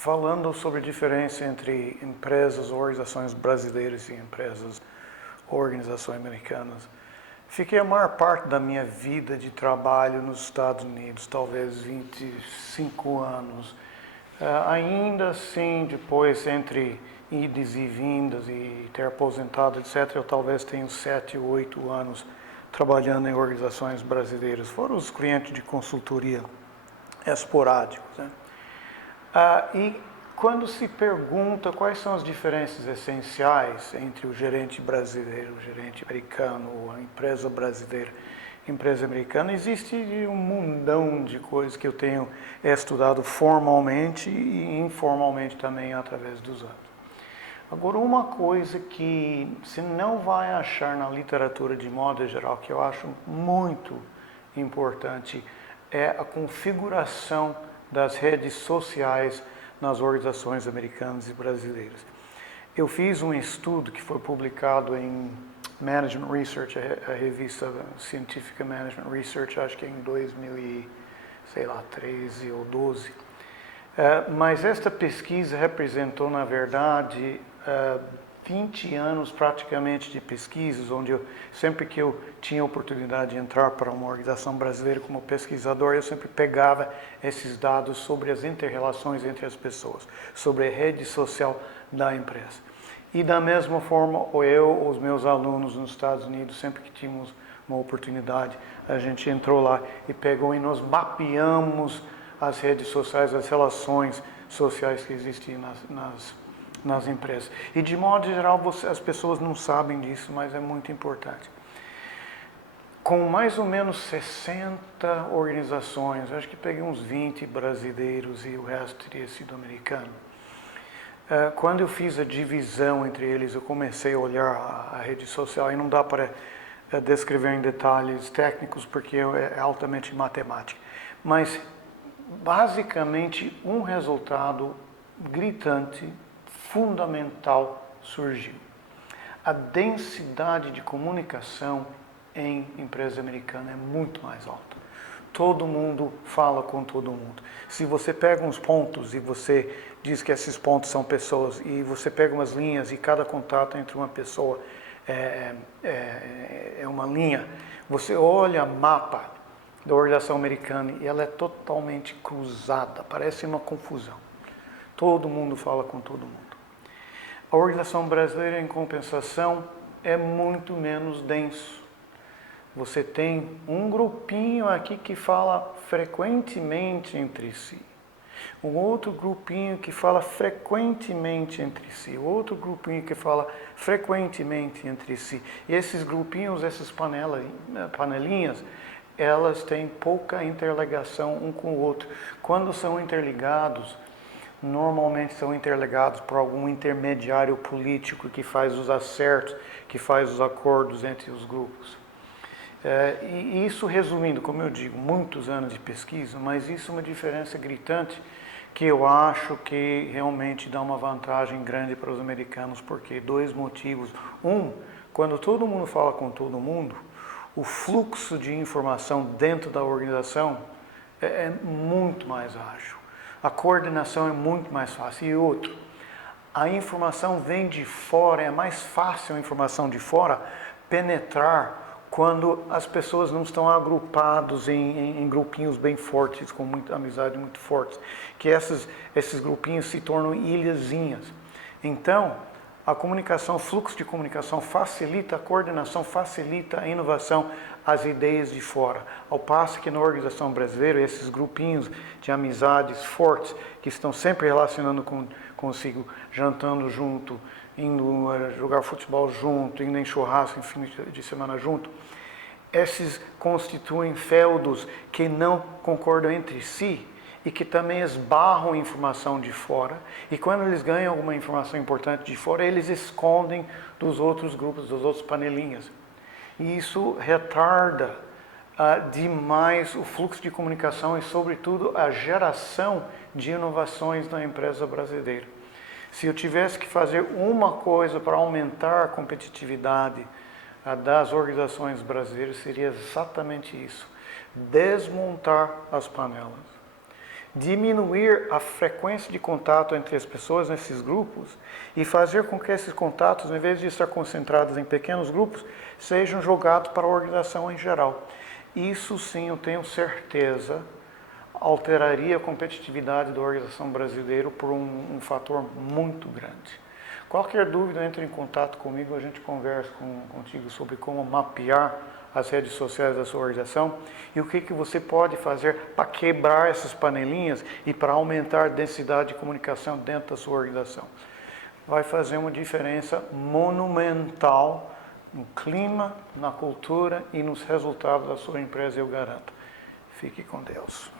falando sobre a diferença entre empresas, organizações brasileiras e empresas, organizações americanas. Fiquei a maior parte da minha vida de trabalho nos Estados Unidos, talvez 25 anos. Ainda assim, depois, entre idas e vindas e ter aposentado, etc., eu talvez tenho 7 ou 8 anos trabalhando em organizações brasileiras. Foram os clientes de consultoria esporádicos, né? E quando se pergunta quais são as diferenças essenciais entre o gerente brasileiro, o gerente americano, a empresa brasileira, a empresa americana, existe um mundão de coisas que eu tenho estudado formalmente e informalmente também através dos anos. Agora, uma coisa que você não vai achar na literatura de modo geral, que eu acho muito importante, é a configuração das redes sociais nas organizações americanas e brasileiras. Eu fiz um estudo que foi publicado em Management Research, a revista científica Management Research, acho que em 2013 ou 12. Mas esta pesquisa representou, na verdade, 20 anos praticamente de pesquisas, onde sempre que eu tinha a oportunidade de entrar para uma organização brasileira como pesquisador, eu sempre pegava esses dados sobre as inter-relações entre as pessoas, sobre a rede social da empresa. E da mesma forma, os meus alunos nos Estados Unidos, sempre que tínhamos uma oportunidade, a gente entrou lá e pegou e nós mapeamos as redes sociais, as relações sociais que existiam nas empresas. E de modo geral, as pessoas não sabem disso, mas é muito importante. Com mais ou menos 60 organizações, acho que peguei uns 20 brasileiros e o resto teria sido americano. Quando eu fiz a divisão entre eles, eu comecei a olhar a rede social e não dá para descrever em detalhes técnicos porque é altamente matemática. Mas, basicamente, um resultado gritante, fundamental surgiu. A densidade de comunicação em empresa americana é muito mais alta. Todo mundo fala com todo mundo. Se você pega uns pontos e você diz que esses pontos são pessoas e você pega umas linhas e cada contato entre uma pessoa é uma linha, você olha o mapa da organização americana e ela é totalmente cruzada, parece uma confusão. Todo mundo fala com todo mundo. A organização brasileira, em compensação, é muito menos denso. Você tem um grupinho aqui que fala frequentemente entre si. Um outro grupinho que fala frequentemente entre si. Outro grupinho que fala frequentemente entre si. E esses grupinhos, essas panelinhas, elas têm pouca interligação um com o outro. Quando são interligados, normalmente são interligados por algum intermediário político que faz os acertos, que faz os acordos entre os grupos. E isso, resumindo, como eu digo, muitos anos de pesquisa, mas isso é uma diferença gritante que eu acho que realmente dá uma vantagem grande para os americanos, porque dois motivos. Quando todo mundo fala com todo mundo, o fluxo de informação dentro da organização é muito mais ágil. A coordenação é muito mais fácil. E outro, a informação vem de fora, é mais fácil a informação de fora penetrar quando as pessoas não estão agrupados em grupinhos bem fortes, com muita amizade muito fortes, que esses grupinhos se tornam ilhazinhas. Então, a comunicação, o fluxo de comunicação facilita a coordenação, facilita a inovação, as ideias de fora. Ao passo que na organização brasileira, esses grupinhos de amizades fortes, que estão sempre relacionando consigo, jantando junto, indo jogar futebol junto, indo em churrasco em fim de semana junto, esses constituem feudos que não concordam entre si e que também esbarram informação de fora, e quando eles ganham alguma informação importante de fora, eles escondem dos outros grupos, das outras panelinhas. E isso retarda demais o fluxo de comunicação e, sobretudo, a geração de inovações na empresa brasileira. Se eu tivesse que fazer uma coisa para aumentar a competitividade das organizações brasileiras, seria exatamente isso: desmontar as panelas. diminuir a frequência de contato entre as pessoas nesses grupos e fazer com que esses contatos, em vez de estar concentrados em pequenos grupos, sejam jogados para a organização em geral. Isso sim, eu tenho certeza, alteraria a competitividade da organização brasileira por um fator muito grande. Qualquer dúvida, entre em contato comigo, a gente conversa contigo sobre como mapear as redes sociais da sua organização e o que você pode fazer para quebrar essas panelinhas e para aumentar a densidade de comunicação dentro da sua organização. Vai fazer uma diferença monumental no clima, na cultura e nos resultados da sua empresa, eu garanto. Fique com Deus.